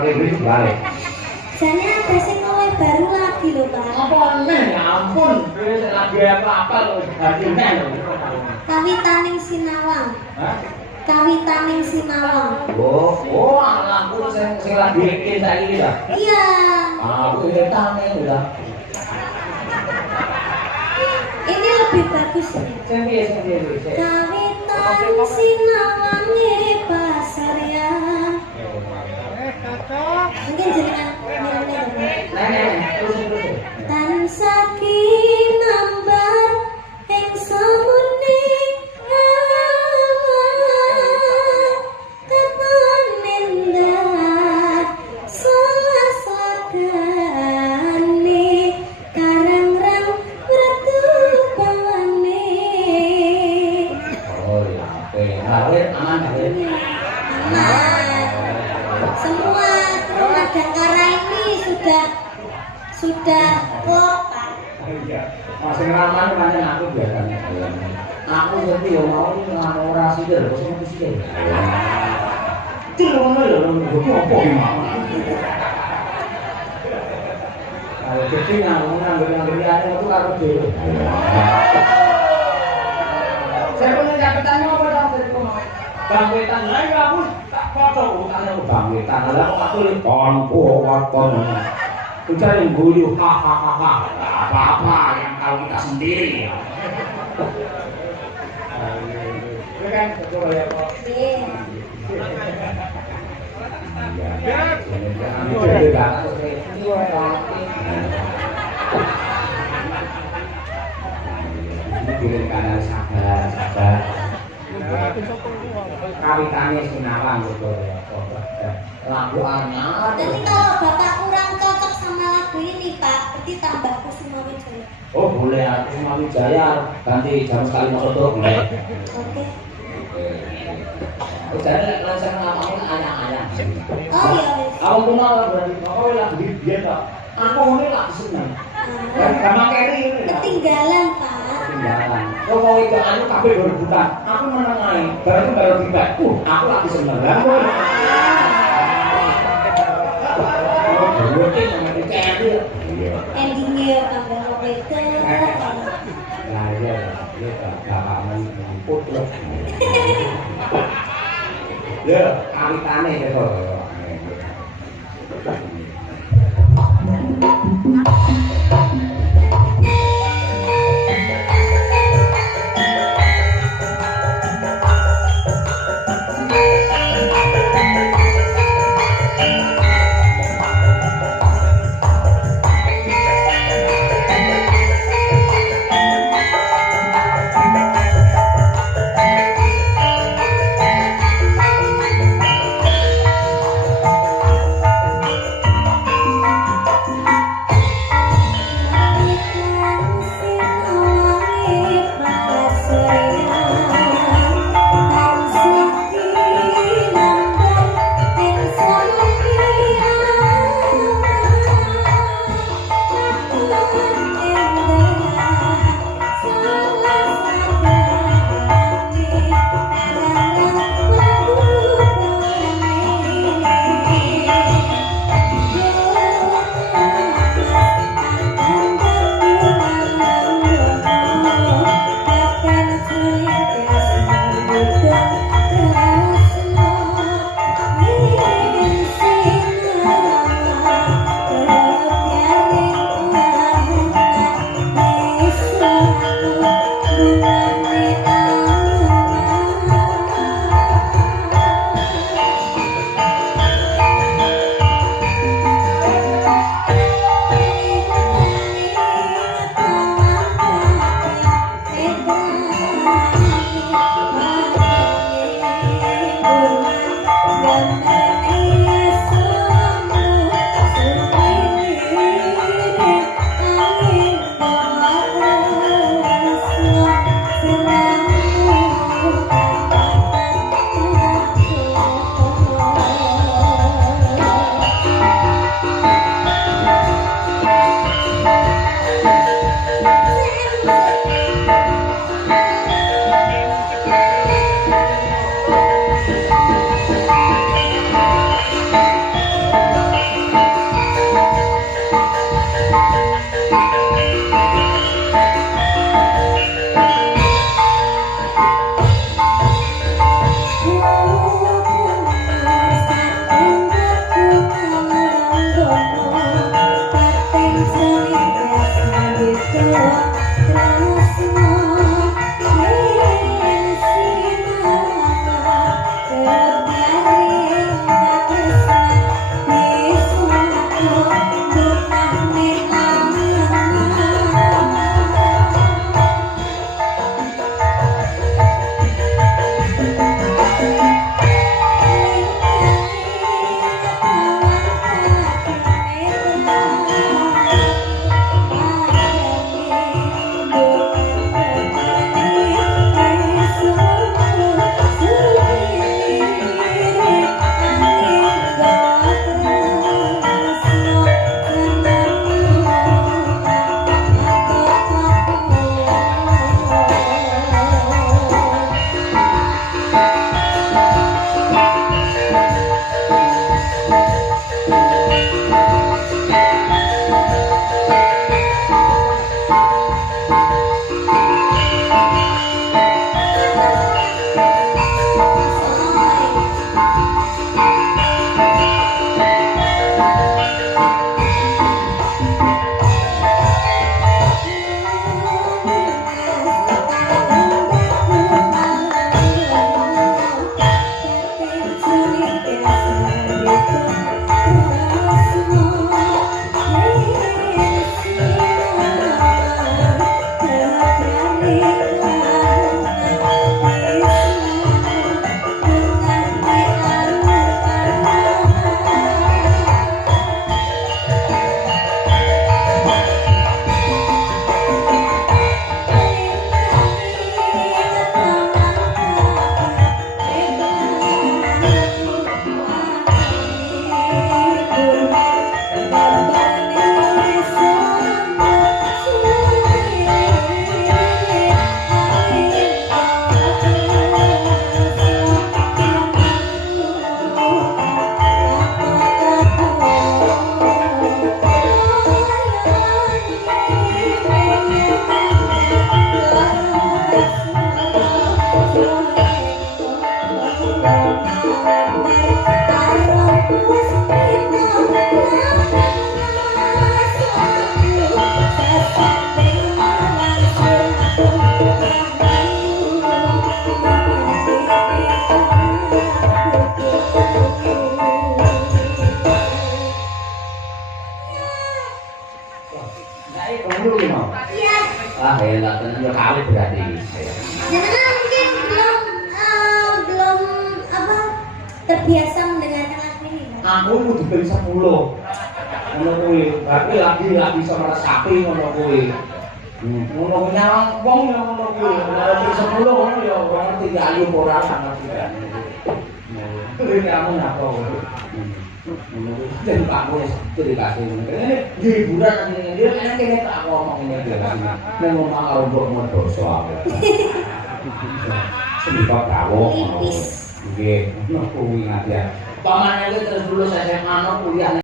Pakai duit balik. Jane ada sing mulai baru lagi lho, Pak. Apa meneh ya ampun, wis lagi apa lho artine lho. Kawitaning Sinawang. Hah? Kawitaning Sinawang. Oh, anakku sing lagi iki saiki ta. Iya. Aku ketane udah. Ini lebih bagus nih. Sing piye. Kawitaning Sinawange Pasaryan. Mungkin jenengan mirip-mirip. Terus. Tansah kinambar ing samune katon nendah sasagane karangrang ratu bawane. Oh ya, aman. Semua rumah Dangkara ini sudah klop, Pak. Iya. Masih ramai pancen aku biasanya. Aku ngerti yo mau ngono ora sithik kok sing sithik. Ngono lho, kok opo ki mau. Kalau jadi nganggur aja itu karo dhewe. Saya punya catetannya apa dong dari rumah? Bangwetan lah ya aku tak foto utangnya ke bangwetan. Lah kok aku li konku waton. Udah yang guyu hahaha. Apa-apa yang tahu kita sendiri ya. Ini kan betul ya Pak. Iya. Kirim kanan sabar. Kawitane Sinawang gitu ya. Lagu anyar. Jadi kalau Bapak kurang cocok sama lagu ini, Pak, berarti tambah Kusuma Wijaya. Oh boleh, Kusuma Wijaya ganti jam sekali masuk tuh boleh. Oke. Jadi kalau saya ngomongin anyar-anyar. Oh iya, wis. Aku kenal berarti kau lagi dia tak. Aku ini lagi senang. Sama Kerry ini. Ketinggalan, Pak. Ketinggalan. Kalau itu anu kabeh berebutan. Aku menang ae. Berarti baru tiba. Aku lagi senang. Endingnya tambah beda. Nah iya, bapak menjemput loh. Ya, kawitane itu. terbiasa mendengarkan lagu ini, Pak. Aku kudu ben 10. Ngono kuwi, berarti lagi bisa meresapi ngono kuwi. Ngono nyawang wong yo ngono kuwi. Ora ben 10 ngono yo ora ngerti ya ayu ora ngerti kan. Kuwi kamu napa kuwi. Ngono kuwi jadi Pak wis dikasih ngono. Ini hiburan ngene dia kan kene tak ngomong ngene dia. Nek ngomong karo mbok dosa aku. Sebab kawok. Nggih, ngono kuwi ngati. Pamane terus lulus SMA kuliah